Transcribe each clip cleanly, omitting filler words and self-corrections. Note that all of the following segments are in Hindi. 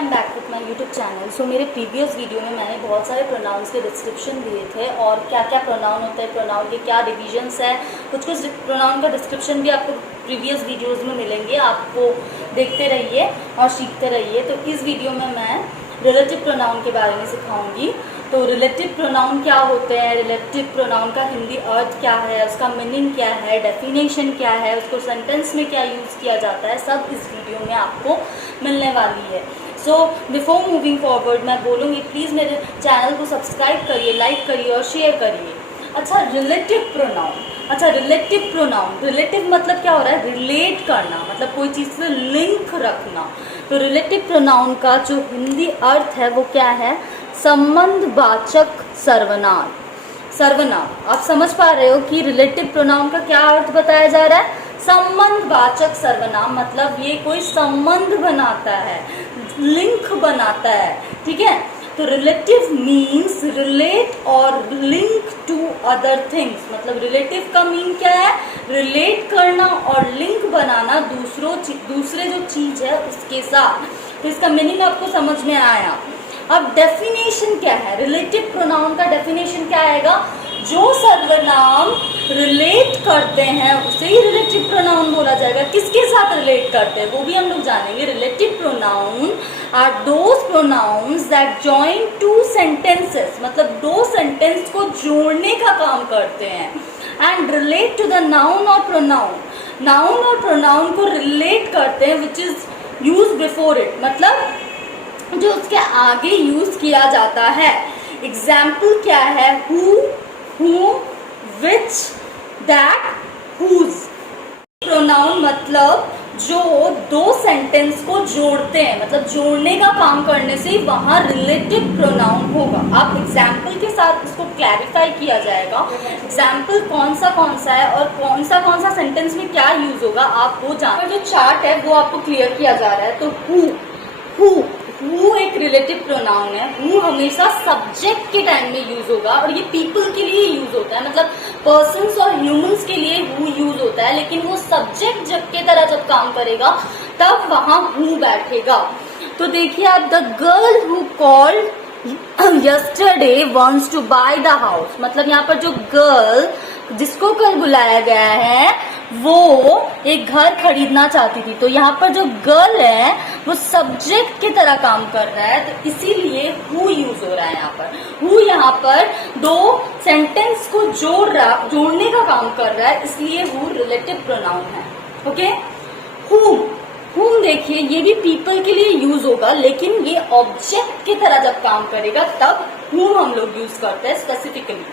M back with my YouTube channel. So मेरे प्रीवियस वीडियो में मैंने बहुत सारे प्रोनाउंस के डिस्क्रिप्शन दिए थे और क्या क्या प्रोनाउन होता है, प्रोनाउन के क्या डिविजन्स है, कुछ कुछ प्रोनाउन का डिस्क्रिप्शन भी आपको प्रीवियस वीडियोज़ में मिलेंगे। आपको देखते रहिए और सीखते रहिए। तो इस वीडियो में मैं रिलेटिव प्रोनाउन के बारे में सिखाऊंगी। तो रिलेटिव प्रोनाउन क्या होते हैं, रिलेटिव प्रोनाउन का हिंदी अर्थ क्या है, उसका मीनिंग क्या है, डेफिनेशन क्या है, उसको सेंटेंस में क्या यूज़ किया जाता है, सब इस वीडियो में आपको मिलने वाली है। सो बिफोर मूविंग फॉरवर्ड मैं बोलूँगी प्लीज़ मेरे चैनल को सब्सक्राइब करिए, लाइक करिए और शेयर करिए। अच्छा, रिलेटिव प्रोनाउन। अच्छा, रिलेटिव प्रोनाउन, रिलेटिव मतलब क्या हो रहा है, रिलेट करना, मतलब कोई चीज़ से लिंक रखना। तो रिलेटिव प्रोनाउन का जो हिंदी अर्थ है वो क्या है, संबंधवाचक सर्वनाम। सर्वनाम, आप समझ पा रहे हो कि रिलेटिव प्रोनाउन का क्या अर्थ बताया जा रहा है, संबंधवाचक सर्वनाम। मतलब ये कोई संबंध बनाता है, लिंक बनाता है, ठीक है। तो रिलेटिव मीन्स रिलेट और लिंक टू अदर थिंग्स। मतलब रिलेटिव का मीन क्या है, रिलेट करना और लिंक बनाना दूसरे जो चीज है उसके साथ। तो इसका मीनिंग आपको समझ में आया। अब डेफिनेशन क्या है, रिलेटिव प्रोनाउन का डेफिनेशन क्या आएगा, जो सर्वनाम रिलेट करते हैं उसे ही रिलेटिव प्रोनाउन बोला जाएगा। किसके साथ रिलेट करते हैं वो भी हम लोग जानेंगे। Relative pronoun are those pronouns that join two sentences, मतलब दो सेंटेंस को जोड़ने का काम करते हैं। And relate to the noun और प्रोनाउन, नाउन और प्रोनाउन को रिलेट करते हैं which is use before it, मतलब जो उसके आगे यूज किया जाता है। एग्जाम्पल क्या है, who, whom, which, that, whose। Pronoun मतलब जो दो सेंटेंस को जोड़ते हैं, मतलब जोड़ने का काम करने से वहां रिलेटिव प्रोनाउन होगा। आप एग्जाम्पल के साथ इसको क्लैरिफाई किया जाएगा, एग्जाम्पल कौन सा है और कौन सा सेंटेंस में क्या यूज होगा आप वो जान। जो चार्ट है वो आपको क्लियर किया जा रहा है। तो हु एक रिलेटिव प्रोनाउन है। हु हमेशा सब्जेक्ट के टाइम में यूज होगा और ये पीपल के लिए यूज होता है, मतलब पर्सन्स और ह्यूमंस के लिए हु यूज होता है। लेकिन वो सब्जेक्ट के तरह जब काम करेगा तब वहां हु बैठेगा। तो देखिए आप, the girl who called yesterday wants to buy the house. मतलब यहाँ पर जो गर्ल जिसको कल बुलाया गया है वो एक घर खरीदना चाहती थी। तो यहाँ पर जो गर्ल है वो सब्जेक्ट की तरह काम कर रहा है, तो इसीलिए हु यूज हो रहा है यहाँ पर। हु यहाँ पर दो सेंटेंस को जोड़ने का काम कर रहा है, इसलिए हु रिलेटिव प्रोनाउन है। ओके, हुम देखिए ये भी पीपल के लिए यूज होगा, लेकिन ये ऑब्जेक्ट की तरह जब काम करेगा तब हुम हम लोग यूज करते हैं स्पेसिफिकली।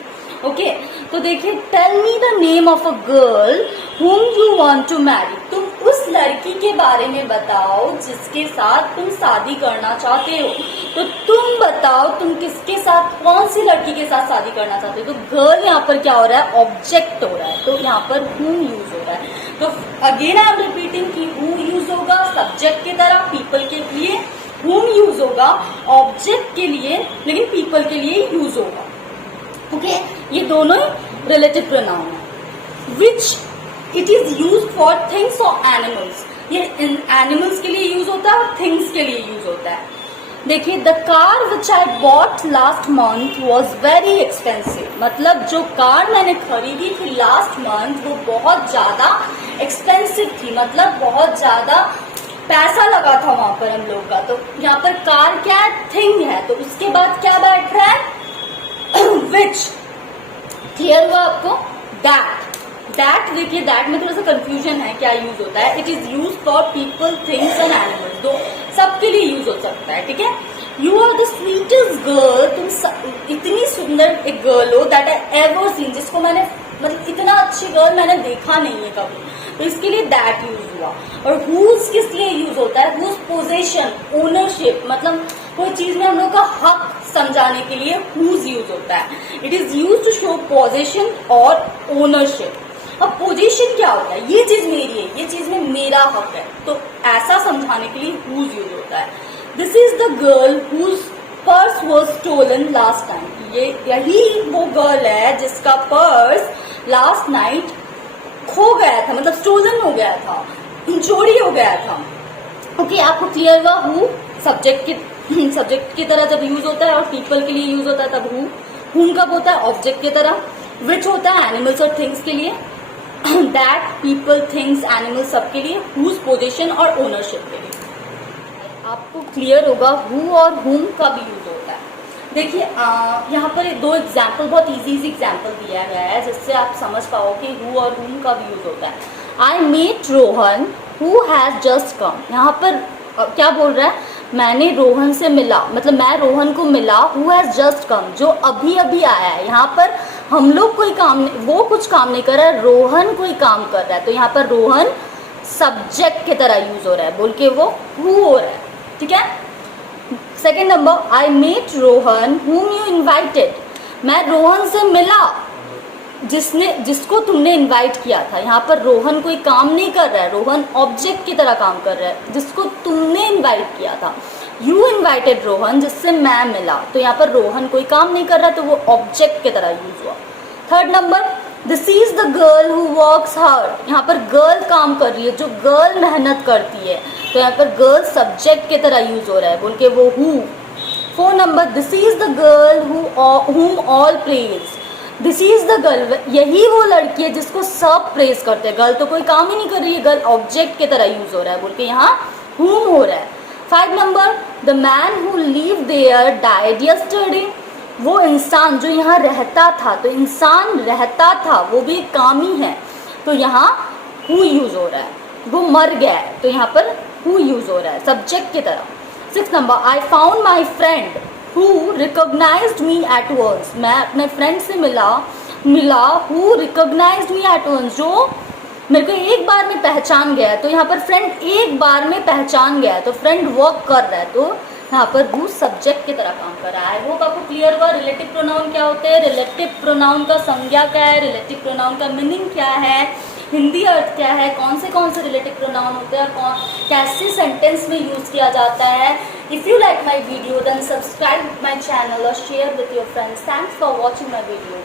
ओके, तो देखिए, tell me the name of a girl whom you want to marry। तुम उस लड़की के बारे में बताओ जिसके साथ तुम शादी करना चाहते हो। तो तुम बताओ तुम किसके साथ, कौन सी लड़की के साथ शादी करना चाहते हो। तो गर्ल यहाँ पर क्या हो रहा है, ऑब्जेक्ट हो रहा है, तो यहाँ पर whom यूज हो रहा है। तो अगेन आई एम रिपीटिंग कि who यूज होगा सब्जेक्ट की तरह पीपल के लिए, whom यूज होगा ऑब्जेक्ट के लिए, लेकिन पीपल के लिए यूज होगा। ओके, ये दोनों रिलेटिव प्रोनाउन है। Which it is use for things और एनिमल्स। ये एनिमल्स के लिए यूज होता है और थिंग्स के लिए यूज होता है। देखिए, the car which I bought last month was very expensive. मतलब जो कार मैंने खरीदी थी लास्ट मंथ वो बहुत ज्यादा एक्सपेंसिव थी, मतलब बहुत ज्यादा पैसा लगा था वहां पर हम लोग का। तो यहाँ पर कार क्या है, थिंग है, तो उसके बाद क्या बैठ रहा है, विच। क्लियर हुआ आपको। दैट देखिए, दैट में थोड़ा सा कंफ्यूजन है क्या यूज होता है। It is use for people, things and animals, दो सबके लिए यूज हो सकता है, ठीक है। You are the sweetest girl, तुम इतनी सुंदर एक गर्ल हो दैट आई एवर सीन, जिसको मैंने, मतलब इतना अच्छी गर्ल मैंने देखा नहीं है कभी, तो इसके लिए दैट यूज हुआ। और हुज किस लिए यूज होता है, हुज पोजेशन, ओनरशिप, मतलब कोई चीज में हम लोग का हक समझाने के लिए हुज यूज होता है। It is use to show possession और ओनरशिप। अब पोजीशन क्या होता है, ये चीज मेरी है, ये चीज में मेरा हक है, तो ऐसा समझाने के लिए हुज यूज होता है। This is the girl whose purse was stolen last time. ये यही वो गर्ल है जिसका पर्स लास्ट नाइट खो गया था, मतलब स्टोलन हो गया था, चोरी हो गया था। ओके, आपको क्लियर हुआ हु सब्जेक्ट की तरह जब यूज होता है और पीपल के लिए यूज होता है तब हु। हुम कब होता है? ऑब्जेक्ट की तरह। विच होता है एनिमल्स और थिंग्स के लिए। दैट, पीपल, थिंग्स, एनिमल्स सबके लिए। हुज, पोजीशन और ओनरशिप के लिए। आपको क्लियर होगा हु और हुम कब यूज होता है। देखिए यहाँ पर दो एग्जाम्पल, बहुत इजी एग्जाम्पल दिया गया है जिससे आप समझ पाओ कि हु और हुम कब यूज होता है। I meet Rohan who has just come. यहाँ पर क्या बोल रहा है? मैंने रोहन से मिला, मतलब मैं रोहन को मिला। हु हैज जस्ट कम, जो अभी अभी आया है। यहाँ पर हम लोग कोई काम नहीं, वो कुछ काम नहीं कर रहा है, रोहन कोई काम कर रहा है। तो यहाँ पर रोहन सब्जेक्ट की तरह यूज हो रहा है, बोल के वो हु हो रहा है। ठीक है। Second number, I meet Rohan whom you invited. मैं रोहन से मिला जिसको तुमने इनवाइट किया था। यहाँ पर रोहन कोई काम नहीं कर रहा है, रोहन ऑब्जेक्ट की तरह काम कर रहा है, जिसको तुमने इनवाइट किया था। यू इनवाइटेड रोहन, जिससे मैं मिला। तो यहाँ पर रोहन कोई काम नहीं कर रहा, तो वो ऑब्जेक्ट की तरह यूज हुआ। Third number, this is the girl who works hard. यहाँ पर गर्ल काम कर रही है, जो गर्ल मेहनत करती है। तो यहाँ पर गर्ल सब्जेक्ट की तरह यूज हो रहा है, बोल के वो who. Four number, this is the girl whom all praise. This is the girl, यही वो लड़की है जिसको सब प्रेज करते हैं। गर्ल तो कोई काम ही नहीं कर रही है, गर्ल ऑब्जेक्ट की तरह यूज हो रहा है, बोल के यहाँ हुम हो रहा है। 5 number, the man who live there died yesterday. वो इंसान जो यहाँ रहता था, तो इंसान रहता था, वो भी एक काम ही है। तो यहाँ हु यूज हो रहा है, वो मर गया है। तो यहाँ पर हु यूज हो रहा है सब्जेक्ट की तरह। 6 number, I found my friend who recognised me at once. मैं अपने फ्रेंड से मिला who recognised me at once, जो मेरे को एक बार में पहचान गया है। तो यहाँ पर फ्रेंड एक बार में पहचान गया है, तो फ्रेंड वर्क कर रहा है, तो यहाँ पर हु सब्जेक्ट की तरह काम कर रहा है। आई होप आपको क्लियर हुआ रिलेटिव प्रोनाउन क्या होते हैं, रिलेटिव प्रोनाउन का संज्ञा क्या है, रिलेटिव प्रोनाउन का मीनिंग क्या है, हिंदी अर्थ क्या है, कौन से रिलेटिव प्रोनाउन होते हैं और कैसे सेंटेंस में यूज किया जाता है। If you like my video then subscribe my channel और share with your friends. Thanks for watching my video.